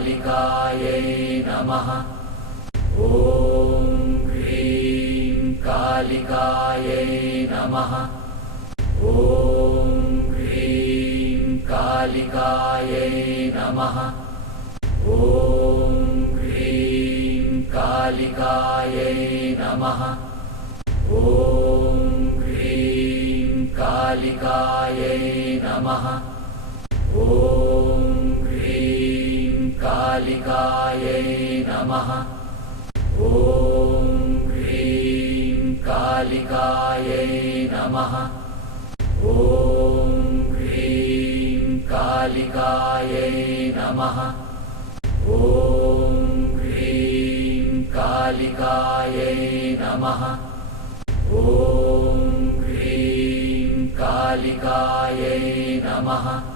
कालिकायै नमः। ॐ ह्रीं कालिकायै नमः। ॐ ह्रीं कालिकायै नमः। ॐ ह्रीं कालिकायै नमः। ॐ ह्रीं कालिकायै नमः। ॐ ह्रीं कालिकायै नमः। ॐ ह्रीं कालिकायै नमः। ॐ ह्रीं कालिकायै नमः। ॐ ह्रीं कालिकायै नमः। ॐ ह्रीं कालिकायै नमः।